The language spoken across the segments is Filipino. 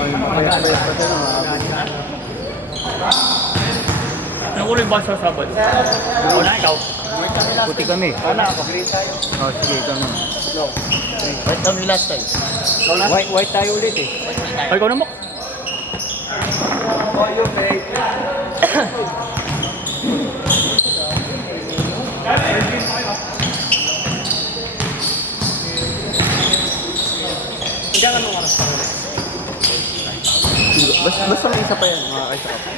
Mapayat-payat pa tayo. Anong kulay ba sa sabon? Ako na, ikaw. Puti kami. Sana ako, green tayo. Oh, sige, ikaw naman. White kami last time. Ikaw na? White tayo ulit eh. Ay, ikaw na mo. Jangan mo oras pa ulit. Basta may isa pa yan, mga isa ka pa.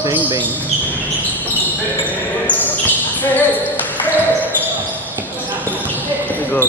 Bang bang. Go.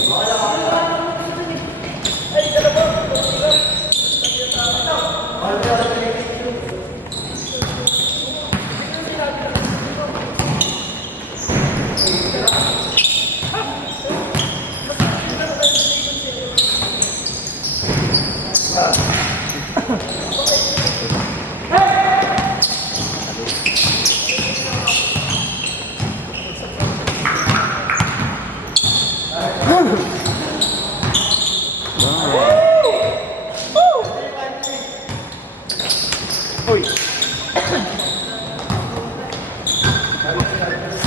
Uy.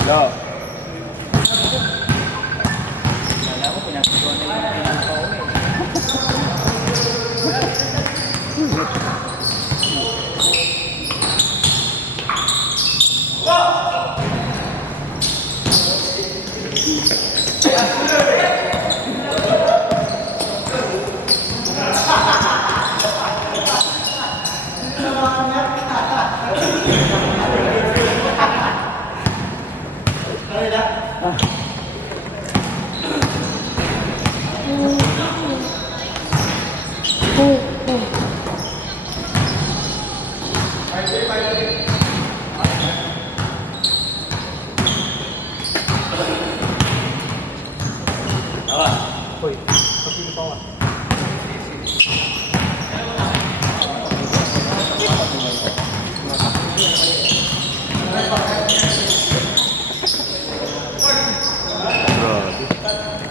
Hello. Kala ko, pinapagawa na yung pinapagawa eh. Uy. Kapili pa ako.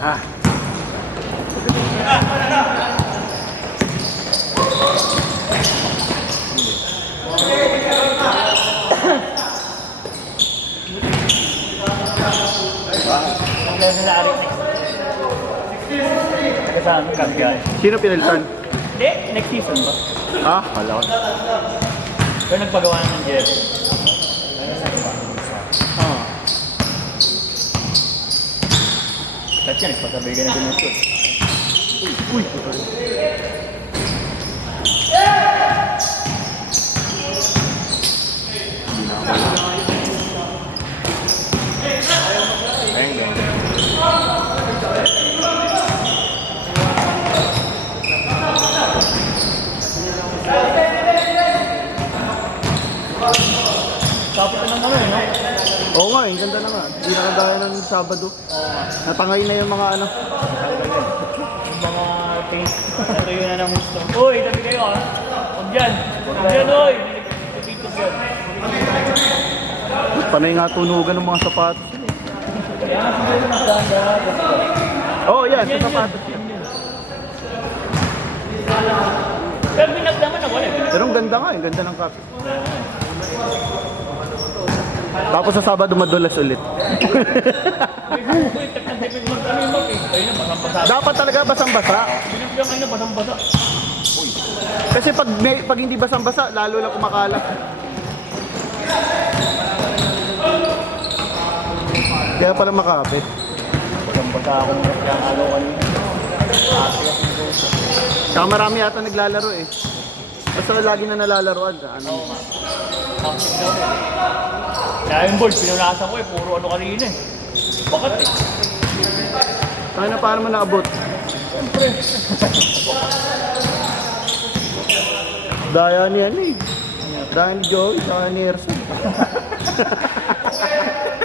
Ah. Ang ganda na arik next. Kasama ng Cagayan. Sino pinalitan? Hindi, next season ba? Ah, wala ko. Pero nagpagawa na ng Jeff. Ah. That's yan, nagpasabi ka na din ng shoot. Uy. Bang bang. Tapos na naman no? Oo nga, yung ganda na nga. Hindi na kagaya ng Sabado. Natangay na yung mga ano. Yung mga things. Natuyo na ng gusto. Uy, tabi kayo ah. Huwag dyan. Huwag dyan, uy. Dito dyan. Panay nga tunugan ng mga sapatos. Kaya nga siguro nagdaan. Oo, yan. Sa sapatos. Pero binag naman ako eh. Pero ang ganda nga, yung ganda ng kape. Tapos sa Sabado madulas ulit. Uy, takang-tipid mo kami mag eh. Ayun na, basang-basa. Dapat talaga basang-basa. Binagyan kayo na basang-basa. Kasi pag hindi basang-basa, lalo lang kumakalat. Kaya pala makape. Basang-basa ako ng kaya ano kanina. Saka marami yata naglalaro eh. Basta lagi na nalalaroan. Ano? Kaya yung board, pinunasan ko eh. Puro ano kanina eh. Bakat eh. Tayo na paano mo naabot? Daya ni ano eh. Daya ni Joey, daya ni Erson.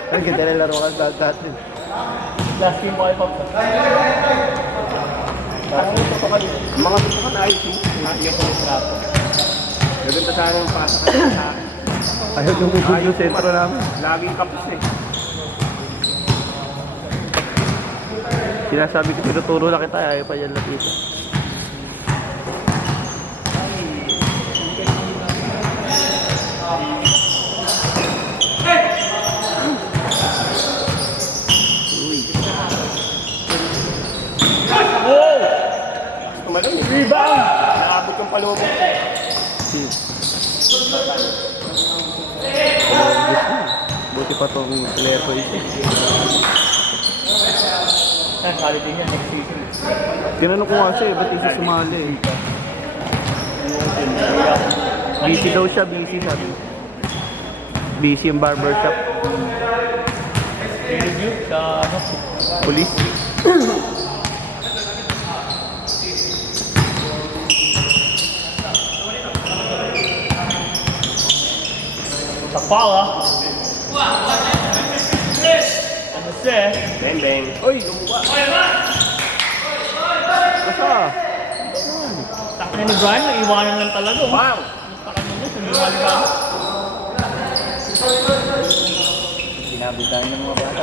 Ang ganda na laro ka dati. Last game mo ay Pop. Parang ito pa kayo. Mga gusto ka na ayos eh. Yung pang strato. Naganda sana yung pasok kasi sa akin. Ayaw yung bubog yung sentro namin. Laging kapos eh. Sinasabi ko, tinuturo na kita, ayaw pa yan lapitan. Wow! Tumalong eh. Rebound! Naabot yung palubog. Buti pa tong telepo ito. Salit din yan next season. Tinanong ko kasi, ba't isa sumali eh? Busy daw siya, busy sabi. Busy yung barbershop. Review sa ano? Police. Sa foul ah. Ano siya eh? Bang bang. Uy, lumuwa. Basta. Takna ni Brian, naiwanan lang talaga. Oh. Wow! Takna niya, sumiwali ka. Ginabot tayo ng mga bata.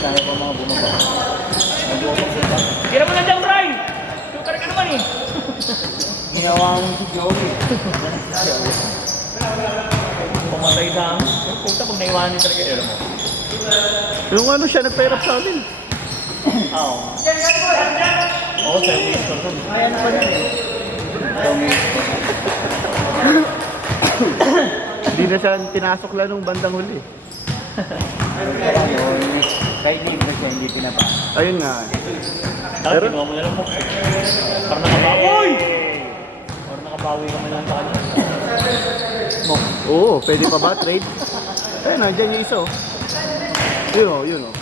Sana pa mga bumaba. Tira mo na dyan, Brian! Shooter ka naman eh. Ginawa mo si Joey. Pumatay sa amin. Puta, pag naiwanan niya talaga, alam mo. Yung ano siya, nagpa-hirap sa amin. Oo. Oo, sir, please. Ay, ano pa na eh? Hindi na siya tinasok lang nung bandang huli. Kahit hindi ko siya hindi pinapa. Ayun nga. Dapat kinuha mo na lang mo. Parang nakabawi. Uy! Parang nakabawi ka man lang sa kanya. Oo, pwede pa ba trade? Ayun, nandyan yung isa oh. Yun oh, yun oh.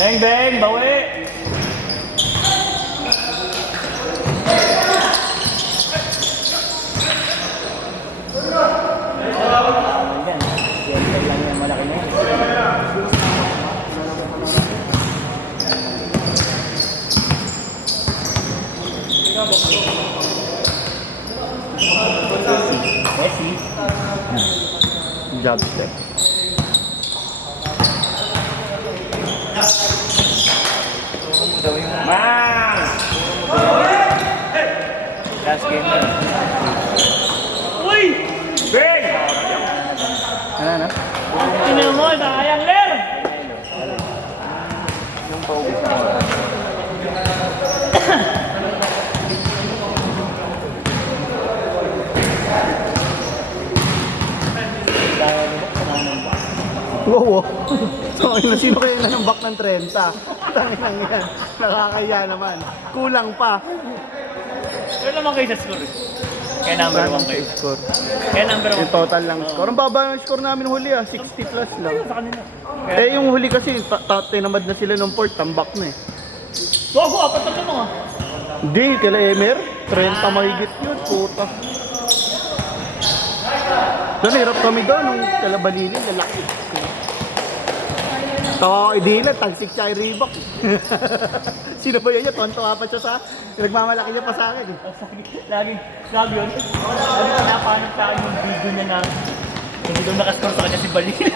Bang, bang! Bawi! Siyempre lang yung malaki na yun. Messi. Job step. Bang! Last game na. Uy! Bang! Ano na? Tingnan mo, nakayang ler! Yung paubos na ako. Wow, oh. So, ayun na, sino kaya na ng back ng 30? Tanginang yan. Nakakaya naman. Kulang pa. Pero naman kayo sa score eh. Kaya number 1 kayo. Score. Kaya number 1. Yung total lang score. Ang baba ng score namin huli ah, 60 plus lang. Sa kanila. Eh, yung huli kasi, tinamad na sila ng port, tambak na eh. Wago, apat na mga. Hindi, kila Emer, 30 mahigit yun, puta. Doon, hirap kami doon, nung kala Balili, lalaki. Tawa ko, idila, tagsik siya ay Reebok. Sino ba yan niya? Tonto pa siya sa, nagmamalaki niya pa sa akin eh. Lagi yun. Lagi pa napanap sa akin yung video niya na hindi doon nakascore sa kanya si Balili.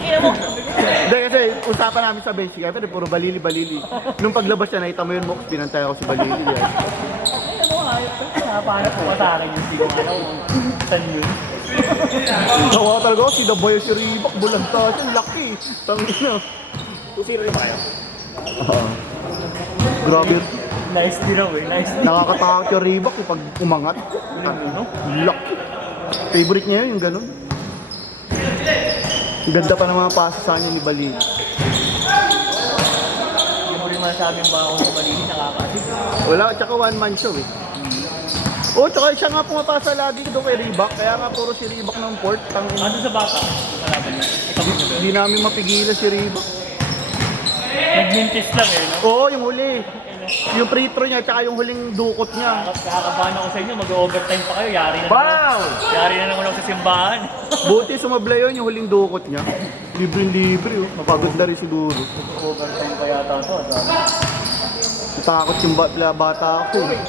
Kaya mo. Hindi kasi, usapan namin sa bench, kaya pero puro Balili. Nung paglabas niya, nakita mo yun mo, pinantay ako si Balili. Yan. Kaya mo, ayos. Napanap ko sa akin yung sino ano. San yun? Tawa talaga ako, si The Boy si Reebok, bulanta siya, laki. Tangin na. Kusiro rin ba kayo? Oo. Grabe yun. Nice din raw eh. Nice din. Nakakatakot yung Reebok yung pag umangat. Laki. Favorite niya yun, yung ganun. Ang ganda pa ng mga pasa sa kanya ni Balili. Hindi mo rin masabi ba ako sa Balili nakakasip. Wala, tsaka one man show eh. Oh, tsaka siya nga pumapasa lagi doon kay Reebok. Kaya nga puro si Reebok ng port. Tangin. Ano sa bata? Kalaban niya. Ikaw ba ba? Hindi namin mapigilan si Reebok. Nag-mintis lang eh, no? Oo, yung huli. Yung free throw niya, tsaka yung huling dukot niya. Kakakabahan ako sa inyo, mag-overtime pa kayo, yari na Wow! Yari na naman ako sa simbahan. Buti sumabla yun, yung huling dukot niya. Libre-libre oh. Mapagod na rin siguro. Overtime pa yata ito. Takot yung bata ako eh.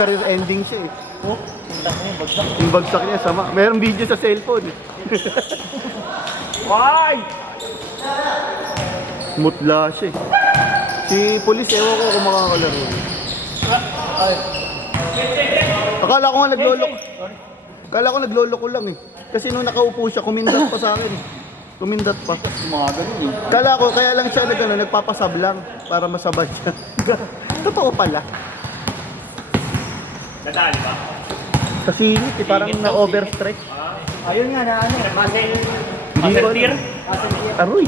Career ending siya eh. Oh, punta ko yung bagsak. Yung bagsak niya sama. Mayroong video sa cellphone eh. Why? Mutla siya eh. Si police, ewan ko kung makakalaro. Ay. Akala ko nga nagloloko. Akala ko nagloloko lang eh. Kasi nung nakaupo siya, kumindat pa sa akin eh. Kumindat pa. Mga ganun eh. Akala ko, kaya lang siya nagpapasab lang para masabay siya. Totoo pala. Nadali ba? Sa singit eh, parang na-overstretch. Ayun nga na ano. Muscle. Hindi ko Muscle tear? Aroy.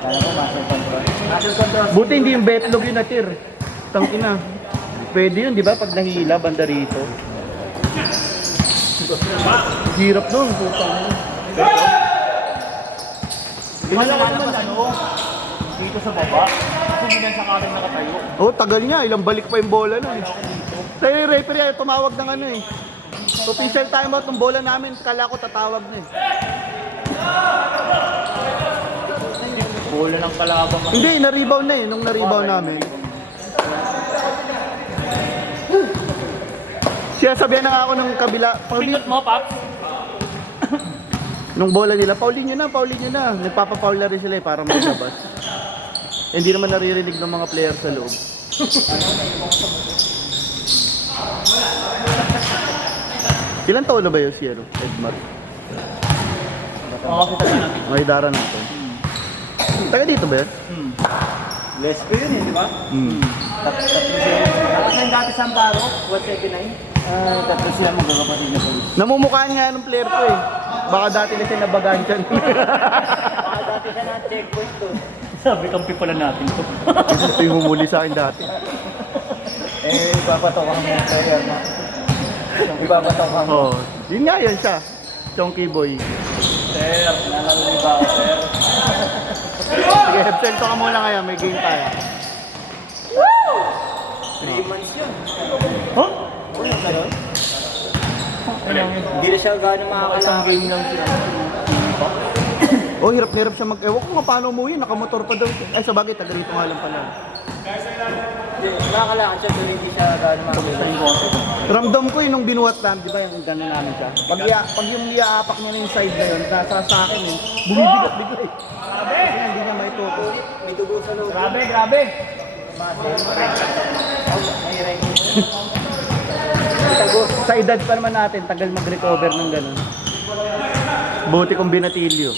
Kala ko muscle control. Muscle control. Buti hindi yung betlog yung natir. Tangina. Pwede yun, di ba? Pag nahila, banda rito. Hirap nun. Putang. Wala naman ano. Dito sa baba. Kasi hindi na sa kanan nakatayo. Oh, tagal niya. Ilang balik pa yung bola nun. Tayo yung referee ay tumawag ng ano eh. Official timeout ng bola namin. Kala ko tatawag na eh. Bola ng kalabang. Hindi, na-rebound na eh. Nung na-rebound namin. Siya sabihan na nga ako ng kabila. Pindot mo, Pap? Nung bola nila, paulin nyo na. Nagpapapaul na rin sila eh, para maglabas. Hindi naman naririnig ng mga player sa loob. Ilan taon na ba yun si Edmar? Oo, kita na natin. May dara natin. Taga dito ba yun? Lesco yun eh, di ba? Tapos yung dati sa Amparo, 179. Tatlo sila magkakapatid na polis. Namumukhaan nga ng player ko eh. Baka dati na siya nabagaan dyan. Baka dati siya na checkpoint to. Sabi, kampi pala natin to. Ito yung humuli sa akin dati. Ipapatawa mo yung player mo. Ipapatawa mo. Oh, yun nga yan siya. Chonky boy. Sir, nalaro ni ba, sir? Sige, absento ka muna ngayon. May game tayo. 3 months yun. Huh? Wala ka doon? Hindi na siya gano'ng makakalaman. Game lang siya. Oh, hirap na hirap siya ewan ko nga paano umuwi. Nakamotor pa daw. Ay, sa bagay, taga rito nga lang pala. Nakakalakan siya pero hindi siya gano'ng makakalaman. Ramdam ko yun nung binuhat namin, di ba yung gano'n namin siya. Pag yung iaapak niya na yung side na yun, nasa sa akin eh, bumibigat bigla eh. Grabe! Kasi hindi niya may tuto. May dugo sa loob. Grabe, grabe. Sa edad pa naman natin, tagal mag-recover ng gano'n. Buti kong binatilyo.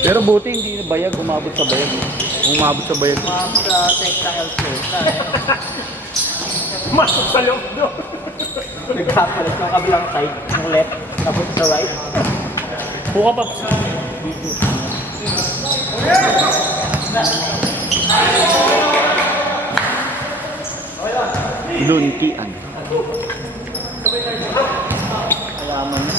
Pero buti hindi na bayag, umabot sa bayag. Umabot sa bayag. Umabot sa Texas Healthcare. Masok sa loob doon. Nagkapalit ng kabilang side, ng left, tapos sa right. Buka pa. Luntian. Alaman na.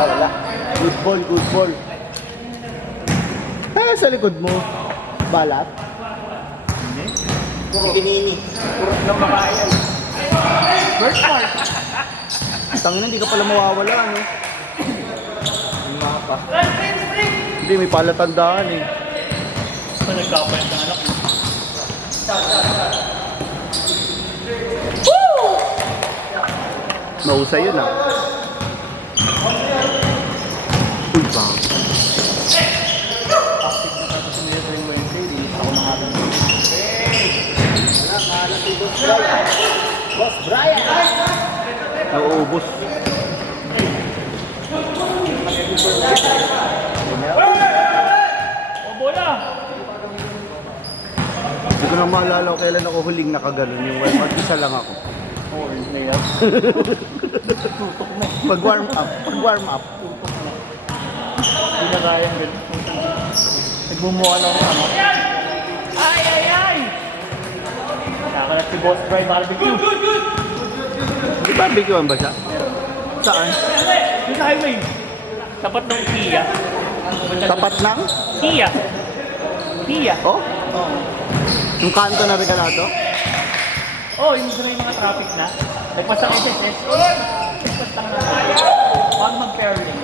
Wala. Good ball, good ball. Eh, sa likod mo. Balat. Si Kinini. Puro lang makain. First part. Tangina, hindi ka pala mawawala, ano? Mapa. Hindi, may palatandaan eh. Ito nagkapalit ng anak mo. Mausay yun ah. Uy, bang. Boss Brian! Nauubos. O bola! Hindi ko na maalala kung kailan ako huling nakaganon. Yung mag-isa lang ako. Oo, may yan. Pag-warm up. Pag-warm up. Hindi na kaya din. Nagmumuha lang ng ano. Ay, ay, ay! Nakalat si Boss Brian barbecue. Di ba bigyan ba siya? Saan? Yung sa highway. Tapat ng Kia. Tapat ng? Kia. Kia. Oh? Oo. Yung kanto na regalado? Oh, yung gusto na yung mga traffic na. Nagpas ang SSS. Nagpas lang na. Huwag mag-pairing.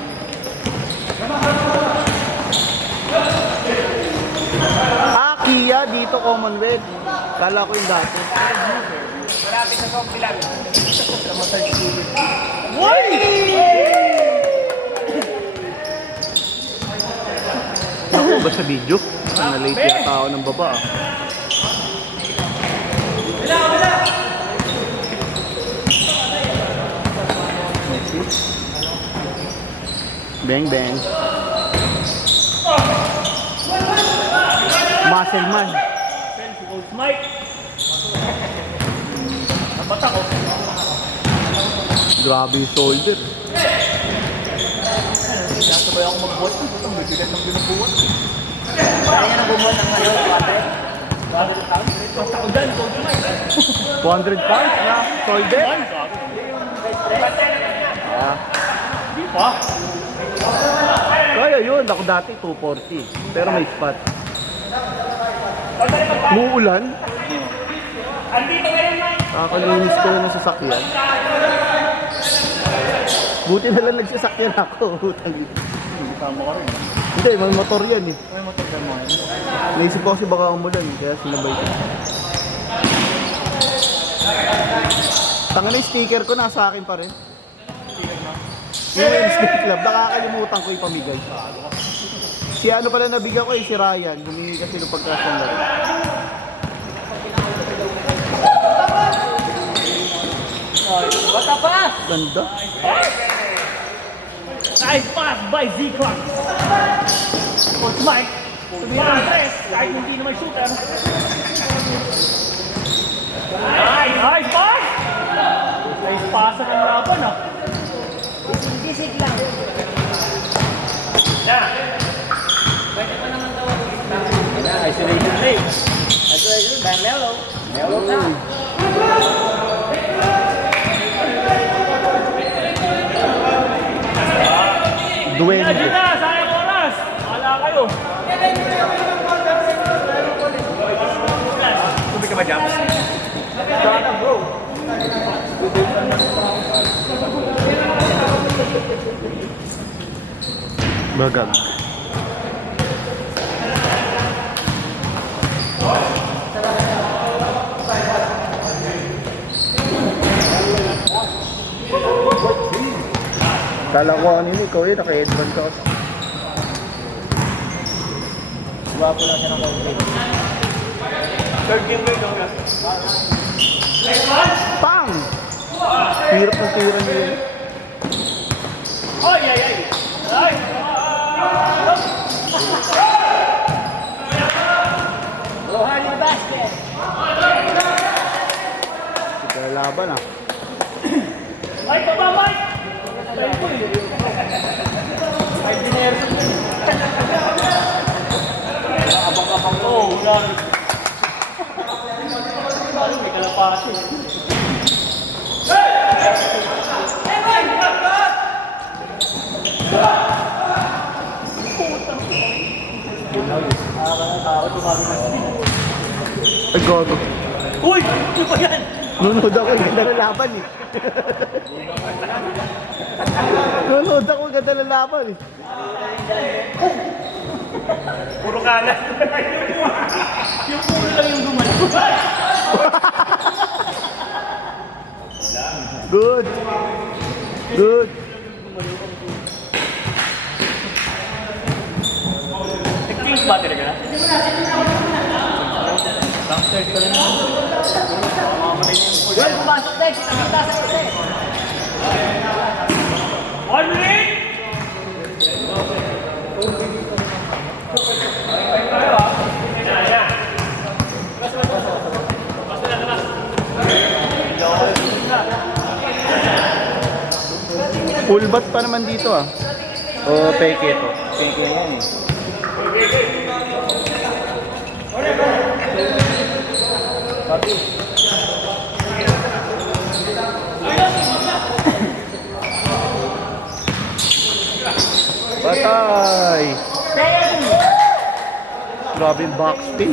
Kia dito Commonwealth. Kala ko yung dati. Malapit sa Songpilan. Uy! Ako ba sa video? Na-late yata ako ng baba. Bang bang. Muscle man. Si Coach Mike. Nabata ko. Grabe yung shoulder. Nasabay ako mag-buhat. Ito, may bigat ng binubuhat. Kaya na bumuhat ng ano, 200 pounds? Basta ko dyan, Coach Mike. 200 pounds na shoulder. Ay, sabi. Ah. Di pa. Kaya yun, ako dati 240. Pero may spot. Muulan. Kakalinis ko ng sasakyan. Buti na lang nagsasakyan ako. Tama ka rin. Hindi, may motor yan eh. May motor ka mo. Naisip ko kasi baka umulan eh, kaya sinabay ko. Tanga na yung sticker ko, nasa akin pa rin. Yung Wednesday Club, nakakalimutan ko ipamigay. Si ano pala nabigyan ko eh, si Ryan. Humingi kasi ng pagkras ng laro. Bata pa! Ganda. Nice pass by Z-Clock. Coach Mike, tumira ang press kahit hindi naman shooter. Nice pass! Nice pass ang laban ah. Gisig lang. Isolation play. Isolation by Melo. Melo ka. Duwende. Dyan na, sayang oras. Wala kayo. Tubig ka ba, Jams? Bagag. Kala ko ano yun, ikaw yun, naka-headband ka. Gwapo lang siya ng konti. Third game ba ito? Pang! Hirap na tira niya yun. Oy, ay, ay. Ay! Rohani basket. Sige, laban ah. Ay, baba, Mike! Ay, po eh. Ay, dinero. Abang-abang to. Wala. May kalapati. Ay, gogo. Uy! Ano ba yan? Nunod ako, ganda na laban eh. Nunod ako, ganda na laban eh. Puro kanan. Yung puno lang yung gumawa. Good. Good. Nag-clean battery ka na? Backside ka na naman. Mamamatay na yung Well, pumasok tayo. Pumasok tayo. 1 minute! Full bat pa naman dito ah. O peke ito. Peke yan eh. Patay! Grabe yung backspin.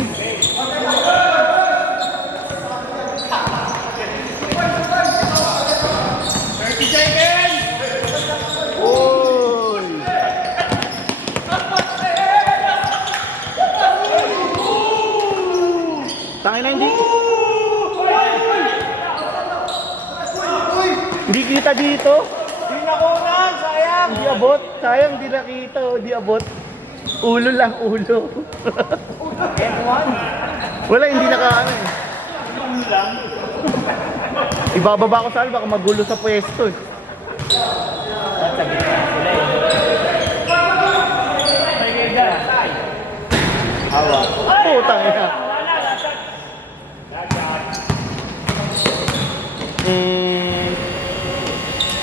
Hindi kita dito. Hindi nakunan, sayang! Di abot. Sayang, di nakita. Di abot. Ulo lang, ulo. F1. Wala, hindi nakaano eh. Ibababa ko saan, baka magulo sa pwesto eh. Sasabi ka sila eh. Hawa. Putang ina.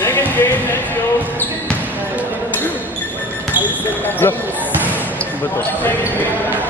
Second game, let's go. Look. Ano ba to?